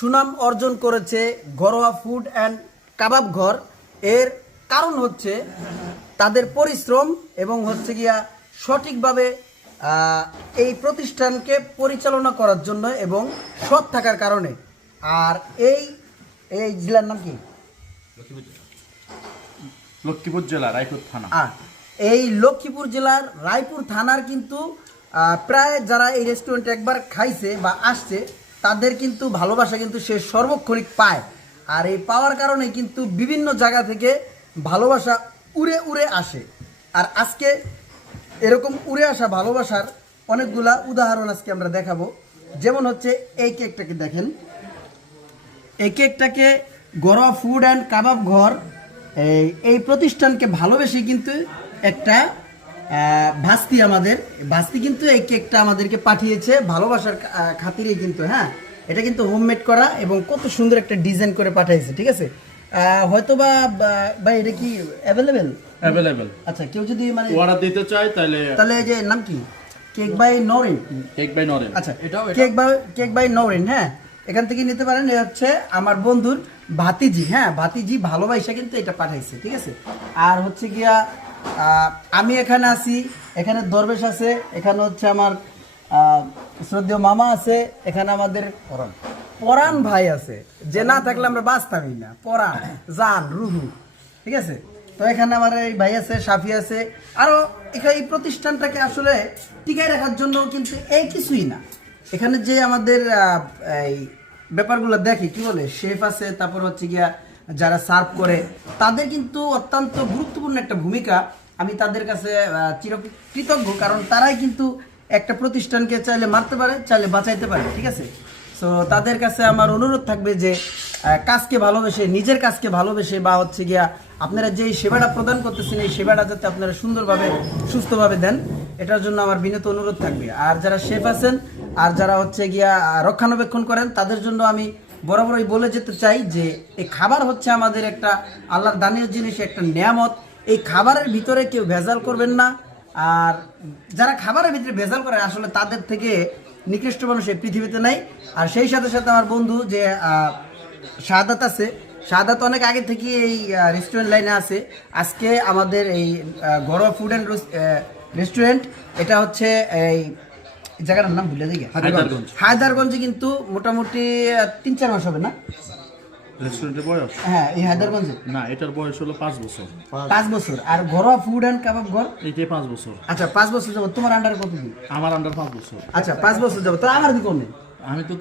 সুনাম অর্জন করেছে ঘরোয়া ফুড অ্যান্ড কাবাব ঘর, এর কারণ হচ্ছে তাদের পরিশ্রম এবং হচ্ছে গিয়া সঠিকভাবে এই প্রতিষ্ঠানকে পরিচালনা করার জন্য এবং সৎ থাকার কারণে। আর এই এই জেলার নাম কি? লক্ষ্মীপুর জেলা রায়পুর থানা। এই লক্ষ্মীপুর জেলার রায়পুর থানার কিন্তু প্রায় যারা এই রেস্টুরেন্টে একবার খাইছে বা আসছে তাদের কিন্তু ভালোবাসা কিন্তু সে সর্বক্ষণিক পায়। আর এই পাওয়ার কারণে কিন্তু বিভিন্ন জায়গা থেকে ভালোবাসা উড়ে উড়ে আসে। আর আজকে এরকম উড়ে আসা ভালোবাসার অনেকগুলা উদাহরণ আজকে আমরা দেখাবো। যেমন হচ্ছে এই কেকটাকে দেখেন, এই কেকটাকে ঘরোয়া ফুড অ্যান্ড কাবাব ঘর এই প্রতিষ্ঠানকে ভালোবেসে কিন্তু একটা ভাস্তি, আমাদের ভাস্তি কিন্তু এই কেকটা আমাদেরকে পাঠিয়েছে ভালোবাসার খাতিরেই কিন্তু। হ্যাঁ, এটা কিন্তু হোমমেড করা এবং কত সুন্দর একটা ডিজাইন করে পাঠিয়েছে। ঠিক আছে, হয়তো বা ভাই এটা কি অ্যাভেলেবেল? আচ্ছা, কেউ যদি মানে অর্ডার দিতে চায় তাহলে এই যে নাম কি? Cake by Norin. আচ্ছা, কেক বাই নরিন। হ্যাঁ, এখান থেকে নিতে পারেন। এটা হচ্ছে আমার বন্ধুর ভাতিজি। হ্যাঁ, ভাতিজি ভালোবাসা কিন্তু এটা পাঠাইছে। ঠিক আছে, আর হচ্ছে গিয়া আমি এখানে আছি, এখানে দরবেশ আছে, এখানে হচ্ছে আমার শ্রদ্ধেয় মামা আছে, এখানে আমাদের পরাণ ভাই আছে, যে না থাকলে আমরা বাঁচতামই না। পরাণ, জান, রুহু। ঠিক আছে, তো এখানে আমার এই ভাই আছে, সাফি আছে। আরও এখানে এই প্রতিষ্ঠানটাকে আসলে টিকায় রাখার জন্য কিন্তু এই কিছুই না, এখানে যে আমাদের এই ব্যাপারগুলো দেখি কি বলে শেফ আছে, তারপর হচ্ছে গিয়া যারা সার্ভ করে তাদের কিন্তু অত্যন্ত গুরুত্বপূর্ণ একটা ভূমিকা। আমি তাদের কাছে চিরকৃতজ্ঞ, কারণ তারাই কিন্তু একটা প্রতিষ্ঠানকে চাইলে মারতে পারে, চাইলে বাঁচাইতে পারে। ঠিক আছে, সো তাদের কাছে আমার অনুরোধ থাকবে যে কাজকে ভালোবেসে, নিজের কাজকে ভালোবেসে বা হচ্ছে গিয়া আপনারা যেই সেবাটা প্রদান করতেছেন এই সেবাটা যাতে আপনারা সুন্দরভাবে সুস্থভাবে দেন, এটার জন্য আমার বিনীত অনুরোধ থাকবে। আর যারা শেফ আছেন আর যারা হচ্ছে গিয়া রক্ষণাবেক্ষণ করেন তাদের জন্য আমি বরাবরই বলে যেতে চাই যে এই খাবার হচ্ছে আমাদের একটা আল্লাহর দানের জিনিস, একটা নিয়ামত। এই খাবারের ভিতরে কেউ ভেজাল করবেন না। আর যারা খাবারের ভিতরে ভেজাল করে আসলে তাদের থেকে নিকৃষ্ট মানুষ এই পৃথিবীতে নাই। আর সেই সাথে সাথে আমার বন্ধু যে শাহাদাত আছে, শাহাদাত অনেক আগে থেকে এই রেস্টুরেন্ট লাইনে আছে। আজকে আমাদের এই ঘরোয়া ফুড অ্যান্ড রেস্টুরেন্ট, এটা হচ্ছে এই জায়গাটার নাম ভুলে দিকে হায়দারগঞ্জে, কিন্তু মোটামুটি 3-4 মাস হবে না রেস্টুরেন্টের বয়স? হ্যাঁ, এই হায়দারগঞ্জে না, এটার বয়স হলো 5 বছর। 5 বছর। আর ঘরোয়া ফুড অ্যান্ড কাবাব ঘর এইটাই 5 বছর। আচ্ছা, 5 বছর যাবো। তোমার আন্ডার কতদিন? আমার আন্ডার 5 বছর। আচ্ছা, 5 বছর যাবো। তো আমার কি করবে? আমি তো